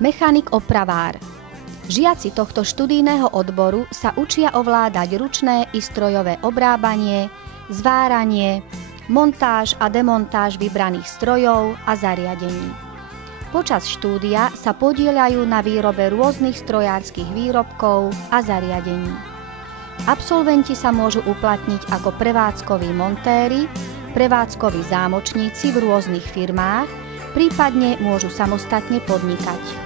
Mechanik opravár. Žiaci tohto študijného odboru sa učia ovládať ručné i strojové obrábanie, zváranie, montáž a demontáž vybraných strojov a zariadení. Počas štúdia sa podieľajú na výrobe rôznych strojárskych výrobkov a zariadení. Absolventi sa môžu uplatniť ako prevádzkoví montéri, prevádzkoví zámočníci v rôznych firmách, prípadne môžu samostatne podnikať.